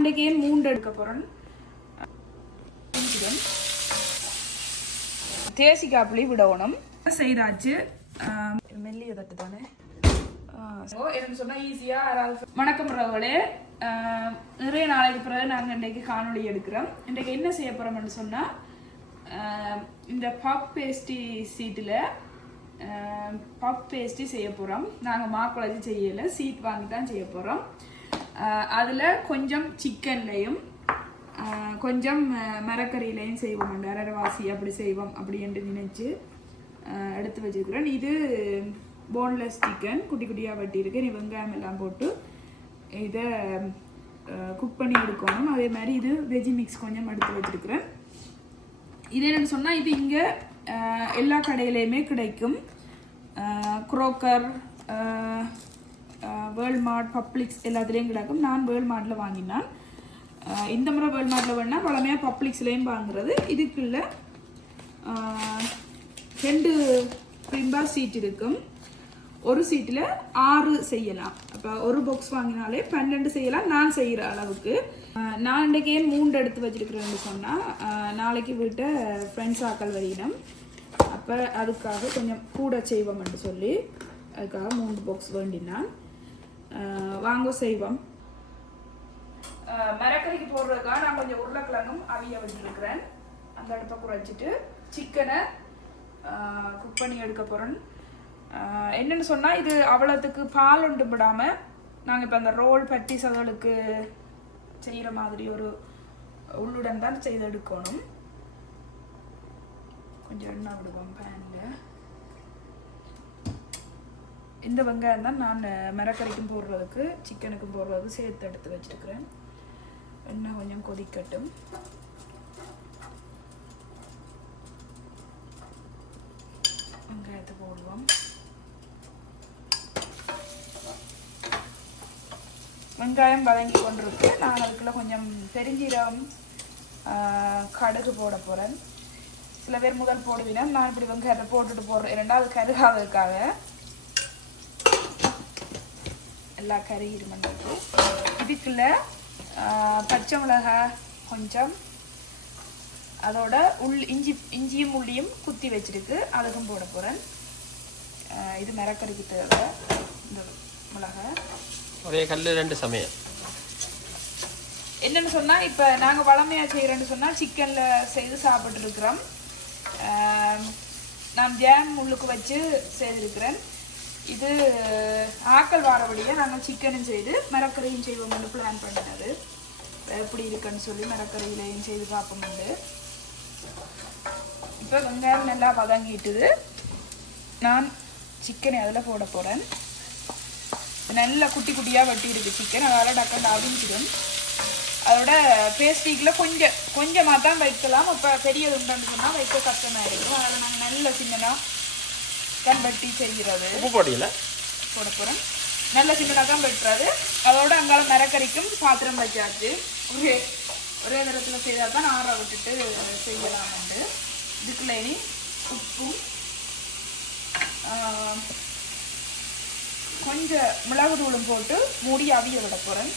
இன்றைக்கு 3 எடுக்க போகிறேன். தேசிக்காப்புளி விடணும் செய்தாச்சு. மெல்லிய தட்டு தானே என்னன்னு சொன்னால் ஈஸியாக. வணக்கம் ரவளே, நிறைய நாளைக்கு பிறகு நாங்கள் இன்றைக்கு காணொலி எடுக்கிறோம். இன்றைக்கு என்ன செய்ய போகிறோம்னு சொன்னால், இந்த பப் பேஸ்ட்ரி சீட்டில் பப் பேஸ்ட்ரி செய்ய போகிறோம். நாங்கள் மாக்குழச்சி செய்யலை, சீட் வாங்கி தான் செய்ய போகிறோம். அதில் கொஞ்சம் சிக்கன்லையும் கொஞ்சம் மரக்கறியிலையும் செய்வோம், அரவாசி அப்படி செய்வோம் அப்படின்னு நினைச்சு எடுத்து வச்சுருக்கிறேன். இது போன்லெஸ் சிக்கன் குட்டி குட்டியாக வெட்டியிருக்கேன். நீ வெங்காயம் எல்லாம் போட்டு இதை குக் பண்ணி எடுக்கணும். அதே மாதிரி இது வெஜ்ஜி மிக்ஸ் கொஞ்சம் எடுத்து வச்சுருக்கிறேன். இது என்னென்னு சொன்னால், இது இங்கே எல்லா கடையிலையுமே கிடைக்கும். குரோக்கர், வேர்ல்ட்மார்ட், பப்ளிக்ஸ் எல்லாத்துலேயும் கிடைக்கும். நான் வேர்ல்ட்மார்ட்டில் வாங்கினேன். இந்த முறை வேர்ல்ட்மார்ட்டில் வேணால் பழமையாக பப்ளிக்ஸ்லேயும் வாங்குறது. இதுக்குள்ள 2 பிம்பா சீட் இருக்கும். ஒரு சீட்டில் 6 செய்யலாம். அப்போ ஒரு பாக்ஸ் வாங்கினாலே 12 செய்யலாம். நான் செய்கிற அளவுக்கு நான் இன்றைக்கு 3 எடுத்து வச்சுருக்கிறேன்னு சொன்னால், நாளைக்கு வீட்டை ஃப்ரெண்ட்ஸ் ஆக்கள் வரையினோம். அப்போ அதுக்காக கொஞ்சம் கூட செய்வோம்னு சொல்லி அதுக்காக 3 பாக்ஸ் வேண்டினான். வாங்க செய்வோம். மரக்கறிக்கு போடுறதுக்காக நான் கொஞ்சம் உருளைக்கிழங்கும் அவிய விட்டுருக்கிறேன். அந்த அடுப்பை குறைச்சிட்டு சிக்கனை குக் பண்ணி எடுக்க போகிறேன். என்னென்னு சொன்னால், இது அவ்வளோத்துக்கு பால் ஒன்று விடாமல் நாங்கள் இப்போ அந்த ரோல் பட்டி சதலுக்கு செய்கிற மாதிரி ஒரு உள்ளுடன் தான் செய்து எடுக்கணும். கொஞ்சம் எண்ணெய் விடுவோம் பேனில். இந்த வெங்காயம் தான் நான் மரக்கறிக்கும் போடுறதுக்கு சிக்கனுக்கும் போடுறதுக்கு சேர்த்து எடுத்து வச்சுருக்கிறேன். எண்ணெய் கொஞ்சம் கொதிக்கட்டும். வெங்காயத்தை போடுவோம். வெங்காயம் வதங்கி கொண்டிருக்கு. நான் அதுக்குள்ள கொஞ்சம் பெருஞ்சீரகம், கடுகு போட போகிறேன். சில பேர் முதல் போடுவீனா, நான் இப்படி வெங்காயத்தை போட்டுட்டு போடுறேன். 2வது கருகாததுக்காக. எல்லா கருகிரும் பண்ணுறது. இதுக்குள்ள பச்சை மிளகாய் கொஞ்சம், அதோட இஞ்சியும் உள்ளியும் குத்தி வச்சிருக்கு, அதுக்கும் போட போகிறேன். இது மரக்கறிக்கு தேவை. இந்த மிளகாய் ஒரே கல் 2 சமையல். என்னென்னு சொன்னால், இப்போ நாங்கள் வளமையாக செய்கிறோன்னு சொன்னால் சிக்கனில் செய்து சாப்பிட்டுருக்குறோம். நான் ஜாம் உள்ளுக்கு வச்சு செய்திருக்கிறேன். இது ஆக்கள் வாரபடியாக நாங்கள் சிக்கனும் செய்து மரக்கறியும் செய்வோம்னு பிளான் பண்ணினது. எப்படி இருக்குன்னு சொல்லி மரக்கறியிலையும் செய்து பார்ப்போம்ண்டு. இப்போ வெங்காயம் நல்லா வதங்கிட்டுது. நான் சிக்கனை அதில் போட போகிறேன். நல்லா குட்டி குட்டியாக வெட்டி இருக்குது சிக்கன், அதனால் டக்குன்னு அவிஞ்சிடும். அதோட பேஸ்ட்ரிக்கில் கொஞ்சமாக தான் வைக்கலாம். இப்போ பெரியது உண்டுன்னு சொன்னால் வைக்க கஷ்டமாக இருக்கும். அதில் நாங்கள் நல்ல சின்னதாக தான் வெட்டி செய்கிறது. உப்பு போடல போட போகிறேன். நல்ல சின்னதாக தான் வெட்டுறது. அதோட அங்கால மரக்கறிக்கும் பாத்திரம் வச்சாச்சு. ஒரே நேரத்தில் செய்தால் தான் ஆற விட்டுட்டு செய்யலாம்ண்டு. இதுக்குள்ள இனி உப்பும் கொஞ்சம் மிளகு தூளும் போட்டு மூடி அவிய விட போகிறேன்.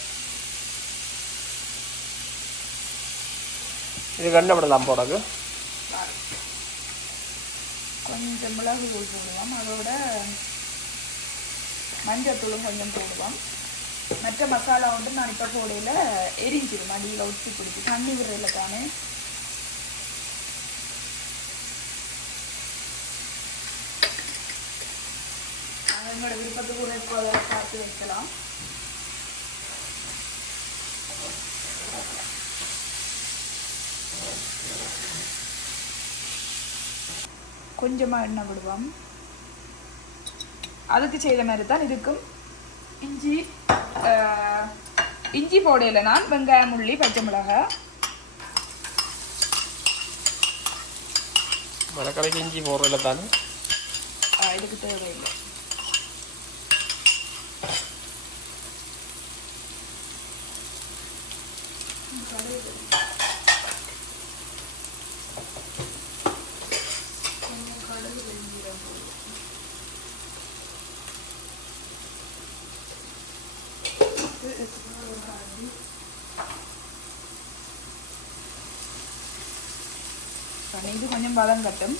இது கண்டப்படலாம் போடாது. கொஞ்சம் மிளகு தூள் போடுவோம். அதோட மஞ்சள் தூளும் கொஞ்சம் போடுவோம். மற்ற மசாலா வந்து நான் இப்போ போடையில் எரிஞ்சிடும், அடியில் ஒட்டி பிடிச்சி தண்ணி விடுறதில்ல தானே. எங்களோட விருப்பத்துக்கு கூட இப்போ பார்த்து வைக்கலாம். கொஞ்சமாக எண்ணெய் விடுவோம். அதுக்கு செய்த மாதிரி தான் இதுக்கும். இஞ்சி போடையில் நான் வெங்காயம், உள்ளி, பச்சை மிளகாய். மரக்கறிக்கு இஞ்சி போடுறதில்ல தானே, இதுக்கு தேவையில்லை. இது கொஞ்சம் வதங்கட்டும்.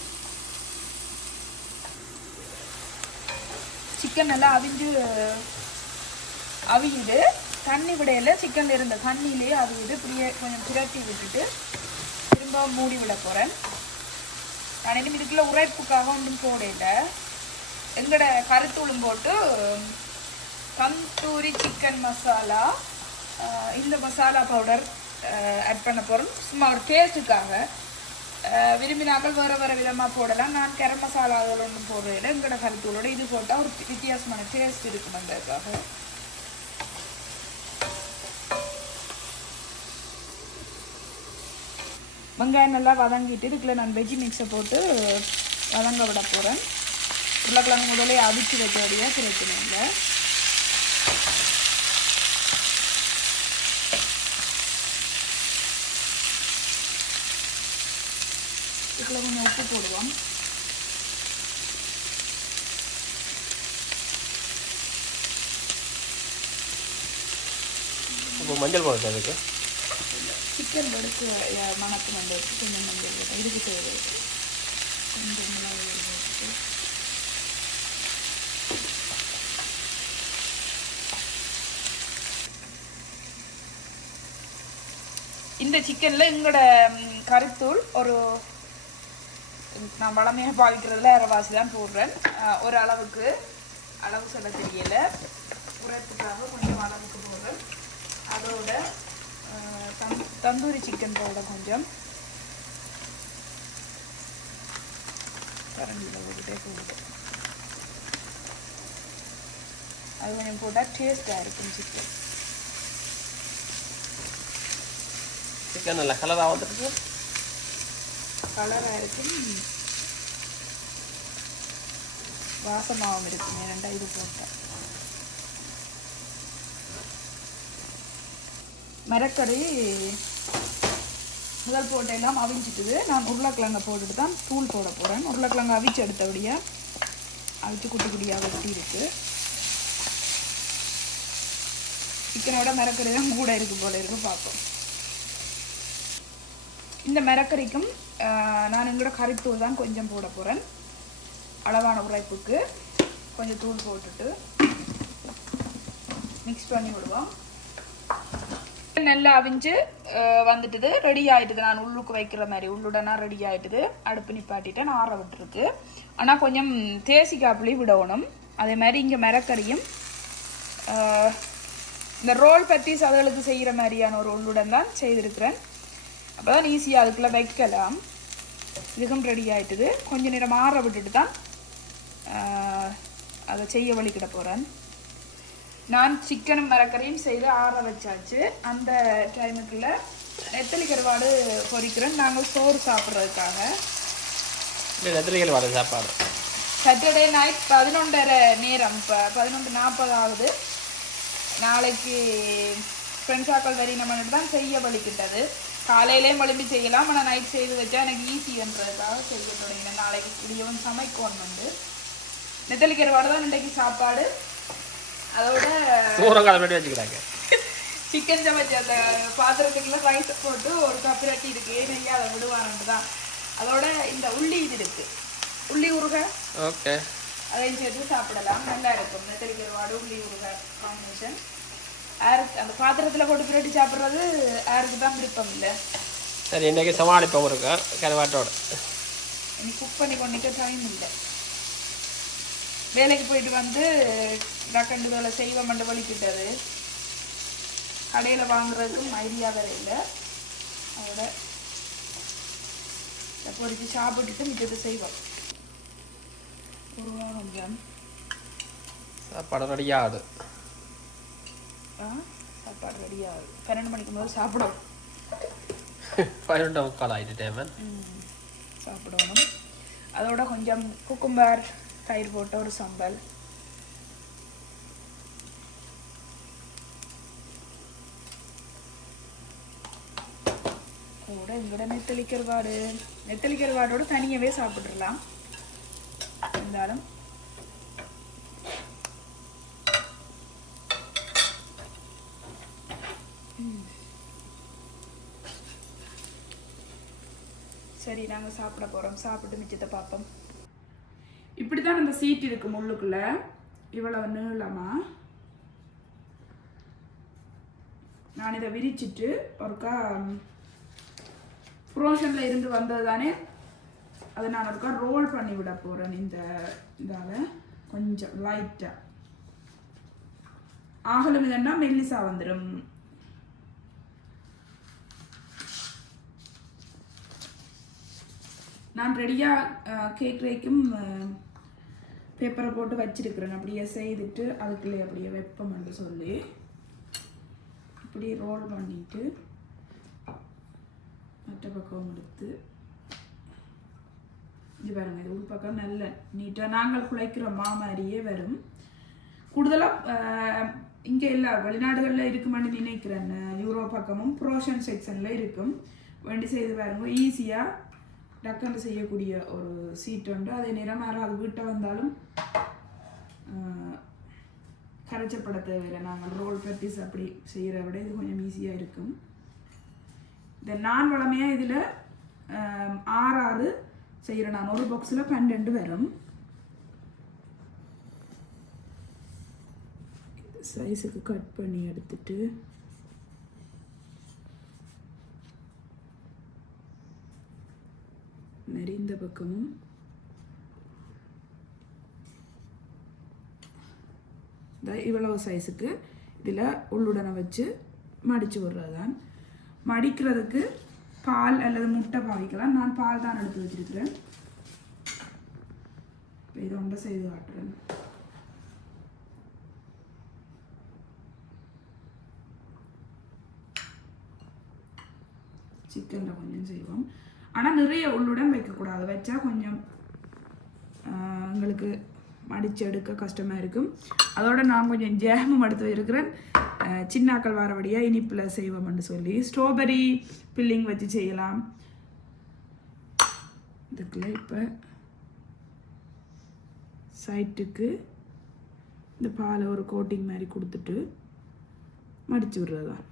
சிக்கன் நல்லா அவியுது. தண்ணி விடையில சிக்கன்ல இருந்த தண்ணியிலேயே அவியுது. இப்படியே கொஞ்சம் திரட்டி விட்டுட்டு திரும்ப மூடி விட போகிறேன். நான் இன்னும் இதுக்குள்ள உரைப்புக்காக ஒன்றும் போடல. எங்களோட கருத்தூளும் போட்டு தந்தூரி சிக்கன் மசாலா, இந்த மசாலா பவுடர் ஆட் பண்ண போகிறோம். சும்மா ஒரு டேஸ்ட்டுக்காக. விரும்பினாக்கள் வேறு வேறு விதமாக போடலாம். நான் கரம் மசாலாவில் ஒன்றும் போடுறதில்லை. எங்களோட கருத்தூளோட இது போட்டால் ஒரு வித்தியாசமான டேஸ்ட் இருக்கும். அதுக்காக வெங்காயம் நல்லா வதங்கிட்டு இதுக்குள்ள நான் வெஜ்ஜி மிக்ஸை போட்டு வதங்க விட போகிறேன். உருளைக்கிழங்கு முதலே அவிச்சு வைக்கிறதையாக கிடைக்கணுங்க. இதுக்குள்ள கொஞ்சம் உப்பு போடுவோம். இப்போ மஞ்சள் போடுறது அதுக்கு சிக்கன் எடுத்து மணக்கு மஞ்சள் வச்சு கொஞ்சம் மஞ்சள் போட்டேன். இதுக்கு தேவை கொஞ்சம் மிளகு போட்டு இந்த சிக்கனில் எங்களோட கருத்தூள் ஒரு நான் வளமையாக பாவிக்கிறதுல அரைவாசி தான் போடுறேன். ஒரு அளவு சொல்ல தெரியல. உரத்துக்காக கொஞ்சம் அளவுக்கு போடுறேன். அதோட தந்தூரி சிக்கன் பவுடர் கொஞ்சம் கரண்டியில் போட்டுட்டே போடுது. அது கொஞ்சம் போட்டால் டேஸ்டாக இருக்கும். சிக்கன் நல்லா கலராக வந்துருக்கு. கலராக இருக்கும், வாசமாகவும் இருக்கும். ஏனண்டா இது போட்டேன். மரக்கறி முதல் போட்டையெல்லாம் அவிஞ்சிட்டுது. நான் உருளைக்கிழங்கை போட்டுட்டு தான் தூள் போட போகிறேன். உருளைக்கிழங்கு அவிச்சு எடுத்தபடியாக அவிச்சு குட்டி குட்டியாக வெட்டி இருக்குது. சிக்கனோட மரக்கறி தான் கூட இருக்குது போல இருக்கு. பார்ப்போம். இந்த மரக்கறிக்கும் நான் எங்களோட கறித்தூள் தான் கொஞ்சம் போட போகிறேன். அளவான உரைப்புக்கு கொஞ்சம் தூள் போட்டுட்டு மிக்ஸ் பண்ணி விடுவோம். நல்லா அவிஞ்சு வந்துட்டுது, ரெடி ஆகிட்டுது. நான் உள்ளுக்கு வைக்கிற மாதிரி உள்ளுடனா ரெடி ஆகிட்டுது. அடுப்பு நிப்பாட்டிட்டேன், ஆற விட்டுருக்கு. ஆனால் கொஞ்சம் தேசிக்காப்புளி விடணும். அதே மாதிரி இங்கே மரக்கறியும் இந்த ரோல் பற்றி சதகளுக்கு செய்கிற மாதிரியான ஒரு உள்ளுடன் தான் செய்திருக்கிறேன். அப்போ தான் ஈஸியாக அதுக்குள்ளே வைக்கலாம். இதுக்கும் ரெடி ஆகிட்டுது. கொஞ்சம் நேரம் ஆற விட்டுட்டு தான் அதை செய்ய வலிக்கிட போகிறேன். நான் சிக்கனும் மரக்கறியும் செய்து ஆற வச்சாச்சு. அந்த டைமுக்குள்ள நெத்தலி கருவாடு பொரிக்கிறேன். நாங்கள் சோறு சாப்பிட்றதுக்காக. நெத்தலி கருவாடு சாப்பாடு சாட்டர்டே நைட் 11:30 நேரம். இப்போ 11:40 ஆகுது. நாளைக்கு ஃப்ரெண்ட்ஸாக்கள் வரி நம்ம தான் செய்ய வலிக்கிட்டது. காலையிலேயும் வலிம்பி செய்யலாம். ஆனால் நைட் செய்து வச்சா எனக்கு ஈஸின்றதுக்காக செய்ய தொடங்கினேன். நாளைக்கு குடியவன் சமைக்கணும் வந்து நெத்தலி கருவாடு தான் இன்றைக்கு சாப்பாடு. அதோட வச்சுக்கிறாங்க சிக்கன் சமைச்சு அந்த பாத்திரத்துக்குள்ள ரைஸ் போட்டு ஒரு கப் ரட்டி இருக்கு. நெய்யா அதை விடுவானுட்டு தான். அதோட இந்த உள்ளி இது இருக்கு, உள்ளி உருகை. ஓகே, அதையும் சேர்த்து சாப்பிடலாம். நல்லா இருக்கும். நெத்தலி கருவாடு உள்ளி உருகை காம்பினேஷன். யாருக்கு அந்த பாத்திரத்தில் போட்டு புரட்டி சாப்பிட்றது யாருக்கு தான் விருப்பம் இல்லை. சரி, இன்னைக்கு சமாளிப்போம் இருக்கா கருவாட்டோட. இன்னைக்கு குக் பண்ணி கொண்டுட்டு டைம் இல்லை. வேலைக்கு போயிட்டு வந்து டக்கண்டு வேலை செய்வோம் மண்டு வலிக்கிட்டது. கடையில் வாங்குறதுக்கும் ஐடியா வேற இல்லை. அதோட பொறிச்சு சாப்பிட்டுட்டு மிச்சத்தை செய்வோம். ஒரு கொஞ்சம் சாப்பாடு ரெடியாகுது. சாப்பாடு ரெடியாகுது. 12 மணிக்கு முதல் சாப்பிடணும். 12:45 ஆகிட்டு டைம் சாப்பிடணும். அதோட கொஞ்சம் குக்கும்பர் தயிர் போட்ட ஒரு சம்பல். கூட எங்களோட நெத்தலி கருவாடோட தனியாகவே சாப்பிட்றலாம். இருந்தாலும் சரி நாங்கள் சாப்பிட போகிறோம். சாப்பிட்டு மிச்சத்தை பார்ப்போம். இப்படி தான் அந்த சீட் இருக்கு முள்ளுக்குள்ள. இவ்வளவு நீளமா நான் இதை விரிச்சிட்டு ஒருக்கா ஃப்ரோஷனில் இருந்து வந்தது தானே, அதை நான் ஒருக்கா ரோல் பண்ணி விட போகிறேன். இதால் கொஞ்சம் லைட்டாக ஆகலும் இதன்னா மெல்லிசா வந்துடும். நான் ரெடியாக கேக் ரேக்கும் பேப்பரை போட்டு வச்சிருக்கிறேன். அப்படியே செய்துட்டு அதுக்குள்ளே அப்படியே வைப்போம்னு சொல்லி இப்படி ரோல் பண்ணிட்டு மற்ற பக்கம் எடுத்து இது பாருங்க. இது உள் பக்கம் நல்ல நீட்டாக நாங்கள் குழைக்கிற மாதிரியே வரும். கூடுதலாக இங்கே இல்லை, வெளிநாடுகளில் இருக்குமென்னு நினைக்கிறேன். யூரோப் பக்கமும் ப்ரோஷன் செக்ஷனில் இருக்கும். வண்டி செய்து பாருங்க. ஈஸியாக டக்குன்னு செய்யக்கூடிய ஒரு சீட் உண்டு. அதே நேரம் யாராவது வீட்டை வந்தாலும் கரைச்சப்பட தேவையில்லை. நாங்கள் ரோல் ப்ராக்டிஸ் அப்படி செய்கிற விட இது கொஞ்சம் ஈஸியாக இருக்கும். இந்த நான் வளமையாக இதில் 6 செய்கிறேன். நான் ஒரு பாக்ஸில் 12 வரும். சைஸுக்கு கட் பண்ணி எடுத்துட்டு மாதிரி இந்த பக்கமும் இவ்வளவு சைஸுக்கு இதில் உள்ளுடனை வச்சு மடித்து விடுறது தான். மடிக்கிறதுக்கு பால் அல்லது முட்டை பாவிக்கலாம். நான் பால் தான் எடுத்து வச்சிருக்கிறேன். இதை ஒன்றை செய்து காட்டுறேன். சிக்கனில் கொஞ்சம் செய்வோம். ஆனால் நிறைய உள்ளுடன் வைக்கக்கூடாது. வச்சா கொஞ்சம் எங்களுக்கு மடித்து எடுக்க கஷ்டமாக இருக்கும். அதோட நான் கொஞ்சம் ஜாமும் எடுத்து இருக்கிறேன். சின்னாக்கள் வாரபடியாக இனிப்பில் செய்வோம்னு சொல்லி ஸ்ட்ராபெரி ஃபில்லிங் வச்சு செய்யலாம். இதுக்குள்ள இப்போ சைட்டுக்கு இந்த பாலை ஒரு கோட்டிங் மாதிரி கொடுத்துட்டு மடித்து விடுறதுதான்.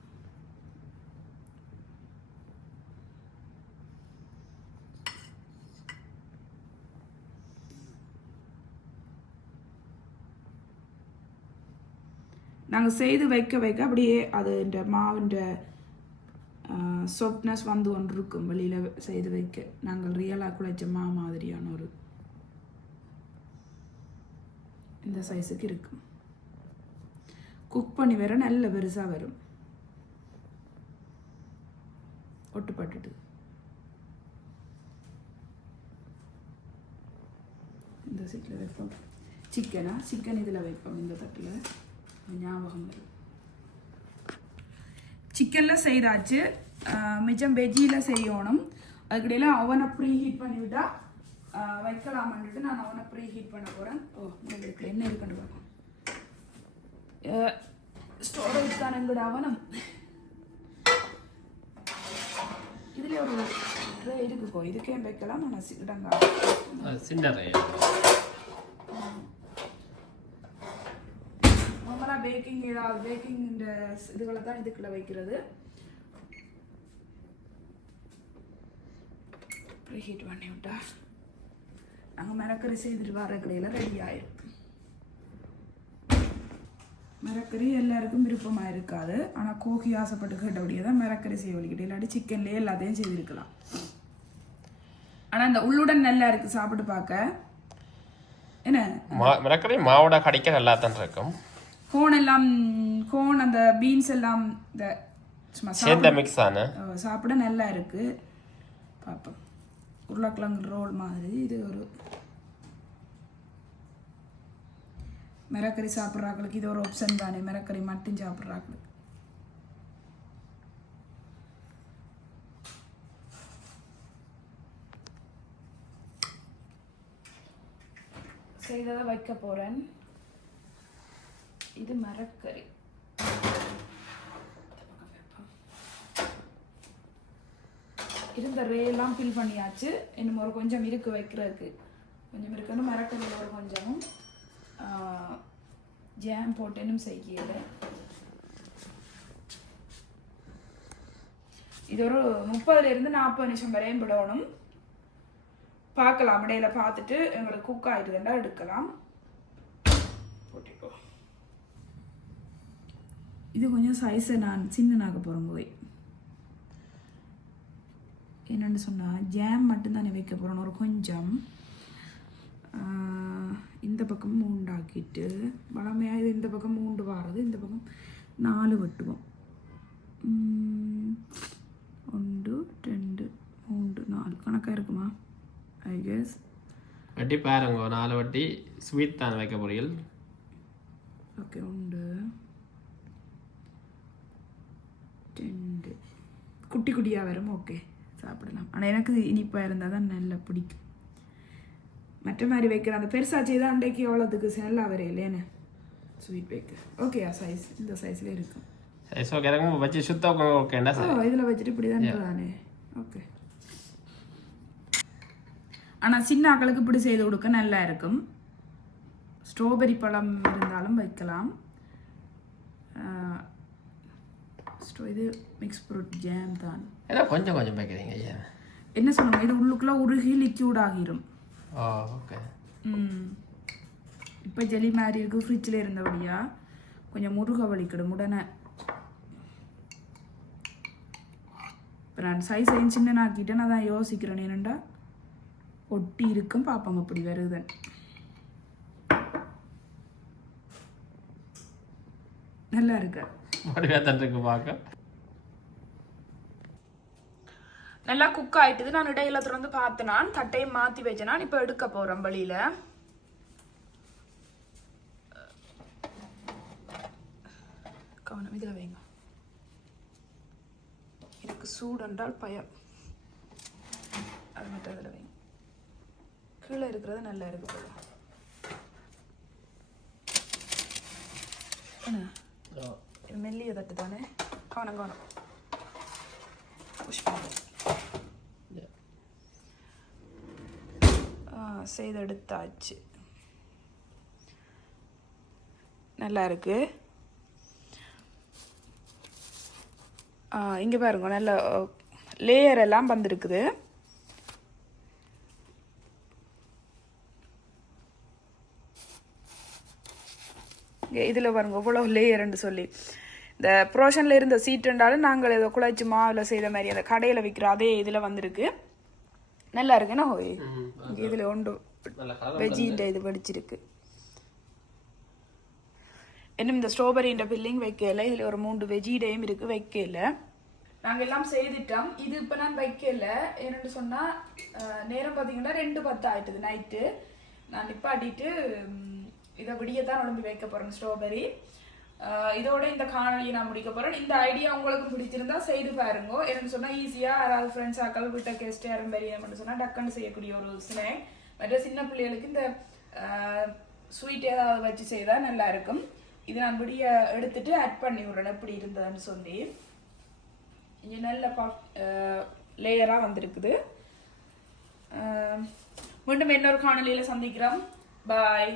நாங்கள் செய்து வைக்க வைக்க அப்படியே அது இந்த மாவுன்ற சாஃப்ட்னஸ் வந்து ஒன்று இருக்கும். வெளியில் செய்து வைக்க நாங்கள் ரியலாக குழைச்ச மாதிரியான ஒரு இந்த சைஸுக்கு இருக்கும். குக் பண்ணி வேற நல்ல பெருசாக வரும். ஒட்டுப்பட்டுட்டு இந்த சீட்டில் வைப்போம். சிக்கன் இதில் வைப்போம். இந்த தட்டில் ஞாபகம் வரும். சிக்கனில் செய்தாச்சு. மிச்சம் வெஜ்ஜியில் செய்யணும். அதுக்கிடையில் அவனை ப்ரீ ஹீட் பண்ணிவிட்டா வைக்கலாமன்ட்டு நான் அவனை ப்ரீ ஹீட் பண்ண போகிறேன். உங்களுக்கு என்ன இருக்குன்னு பார்ப்போம். ஸ்டோரேஜ் தான் எங்களோட அவனம். இதில் ஒரு ட்ரே இருக்குக்கோ. இதுக்கே வைக்கலாம். ஆனால் இடங்கா சின்ன ட்ரே. பேக்கிங் ஏதாவது பேக்கிங் இந்த இதுகளை தான் இதுக்குள்ள வைக்கிறது. ப்ரீஹீட் பண்ணி விட்டா நாங்கள் மிரக்கறி செய்துட்டு வர கடையில் ரெடி ஆயிடும். மிரக்கறி எல்லாருக்கும் விருப்பமாக இருக்காது. ஆனால் கோகி ஆசைப்பட்டு கேட்டபடியே தான் மிரக்கறி செய்ய வலிக்கிட்டு. இல்லாட்டி சிக்கன்லேயே எல்லாத்தையும் செய்திருக்கலாம். ஆனால் அந்த உள்ளுடன் நல்லா இருக்குது சாப்பிட்டு பார்க்க. என்ன மிரக்கறி மாவோட கடிக்க நல்லா தான் இருக்கும். கோன் அந்த பீன்ஸ் எல்லாம் இந்த சாப்பிட நல்லா இருக்கு. பார்ப்போம். உருளைக்கிழங்கு ரோல் மாதிரி இது ஒரு மிரக்கறி சாப்பிட்றாங்களுக்கு இது ஒரு ஆப்ஷன் தானே. மிரக்கறி மட்டும் சாப்பிட்றாங்களுக்கு செய்ததை வைக்க போறேன். இது மரக்கறி. இருந்த ரேலாம் ஃபில் பண்ணியாச்சு. இன்னும் ஒரு கொஞ்சம் இருக்கு வைக்கிறதுக்கு. கொஞ்சம் இருக்குன்னு மரக்கறியில் ஒரு கொஞ்சமும் ஜாம் போட்டு இன்னும் செய்யலை. இது ஒரு 30 to 40 நிமிஷம் வரையும் விடணும். பார்க்கலாம், இடையில பார்த்துட்டு எங்களுக்கு குக் ஆகிடுதுண்டா எடுக்கலாம். போட்டிக்கோ. இது கொஞ்சம் சைஸை நான் சின்னனாக போகிறேன் போய். என்னென்னு சொன்னால் ஜாம் மட்டும்தானே வைக்க போகிறோம். ஒரு கொஞ்சம் இந்த பக்கம் மூண்டாக்கிட்டு வளமையாக இது இந்த பக்கம் மூண்டு வாரது, இந்த பக்கம் 4 வெட்டுவோம். 1 2 3 4 கணக்காக இருக்குமா? ஐ கெஸ் வட்டி பாருங்க, 4 வட்டி ஸ்வீட் தான் வைக்க போறீங்க. ஓகே 1 2 குட்டி குட்டியாக வரும். ஓகே சாப்பிடலாம். ஆனால் எனக்கு இனிப்பாக இருந்தால் தான் நல்லா பிடிக்கும். மற்ற மாதிரி வைக்கிற அந்த பெருசாச்சி தான் அன்றைக்கு எவ்வளோத்துக்கு நல்லா வரையிலேன்னு ஸ்வீட் வைக்க. ஓகே சைஸ் இந்த சைஸில் இருக்கும். சைஸ் ஓகே வச்சு சுத்தம் ஓகேண்டா சார். இதில் வச்சுட்டு இப்படி தான் தானே. ஓகே ஆனால் சின்ன ஆக்களுக்கு இப்படி செய்து கொடுக்க நல்லா இருக்கும். ஸ்ட்ராபெரி பழம் இருந்தாலும் வைக்கலாம். இது மிக்ஸ் ஃப்ரூட் ஜாம் தான். ஏதோ கொஞ்சம் கொஞ்சம் வைக்கிறீங்க ஐயா. என்ன சொல்லுங்க, இது உள்ளுக்குள்ள உருகி லிக்யூட் ஆகிரும். ஓகே. இப்போ ஜெலி மாதிரி இருக்குது. ஃப்ரிட்ஜில் இருந்தபடியா கொஞ்சம் முருக வலிக்கிடும் உடனே. இப்போ நான் சைஸ் சின்னனாக்கிட்டேன். நான் தான் யோசிக்கிறேன் என்னண்டா ஒட்டி இருக்கும். பார்ப்பாங்க அப்படி வருதுன்னு. நல்லா இருக்கு. பார்க்க நல்லா குக் ஆயிட்டுது. நான் இடையில திறந்து பார்த்து நான் தட்டையை மாற்றி வச்சேன். நான் இப்போ எடுக்க போகிறேன் வழியில். கவனம் இதில் வைங்க. எனக்கு சூடு என்றால் பயம். அது மட்டும் அதில் வைங்க. கீழே இருக்கிறது நல்லா இருக்கு போல. என்ன மெல்லிய தட்டு தானே. கவனம் கவனம். செய்து எடுத்தாச்சு. நல்லா இருக்கு. இங்கே பாருங்க நல்ல லேயர் எல்லாம் வந்திருக்குது. இதில் பாருங்க இவ்வளோ லேயர்ன்னு சொல்லி. இந்த ப்ரோஷனில் இருந்த சீட்டுண்டாலும் நாங்கள் ஏதோ குழச்சி மாவில் செய்த மாதிரி அந்த கடையில் விற்கிற அதே இதில் வந்திருக்கு. நல்லா இருக்குன்னா ஹோய். இதில் ஒன்று வெஜ்ஜின்ற இது படிச்சிருக்கு. இன்னும் இந்த ஸ்ட்ராபெரின்ற பில்லிங் வைக்கல. இதில் ஒரு 3 வெஜ்ஜிடையும் இருக்குது வைக்கல. நாங்கள் எல்லாம் செய்துட்டோம். இது இப்போ நான் வைக்கல. என்னென்னு சொன்னால் நேரம் பார்த்தீங்கன்னா 2:10 ஆயிட்டுது நைட்டு. நான் நிப்பாட்டிட்டு இதை விடியத்தான் உடம்பு வைக்க போகிறேன் ஸ்ட்ராபெரி. இதோட இந்த காணொலியை நான் முடிக்க போகிறேன். இந்த ஐடியா உங்களுக்கு பிடிச்சிருந்தா செய்து பாருங்க. என்னென்னு சொன்னால் ஈஸியாக யாராவது ஃப்ரெண்ட்ஸ் ஆக்கள் வீட்டை கெஸ்ட் யாரும் பெரியன்னு சொன்னால் டக்குன்னு செய்யக்கூடிய ஒரு ஸ்நாக். மற்ற சின்ன பிள்ளைகளுக்கு இந்த ஸ்வீட் ஏதாவது வச்சு செய்தால் நல்லா இருக்கும். இது நான் விடிய எடுத்துட்டு ஆட் பண்ணி விடுறேன் எப்படி இருந்ததுன்னு சொல்லி. இங்கே நல்ல லேயராக வந்திருக்குது. மீண்டும் இன்னொரு காணொலியில் சந்திக்கிறோம். பாய்.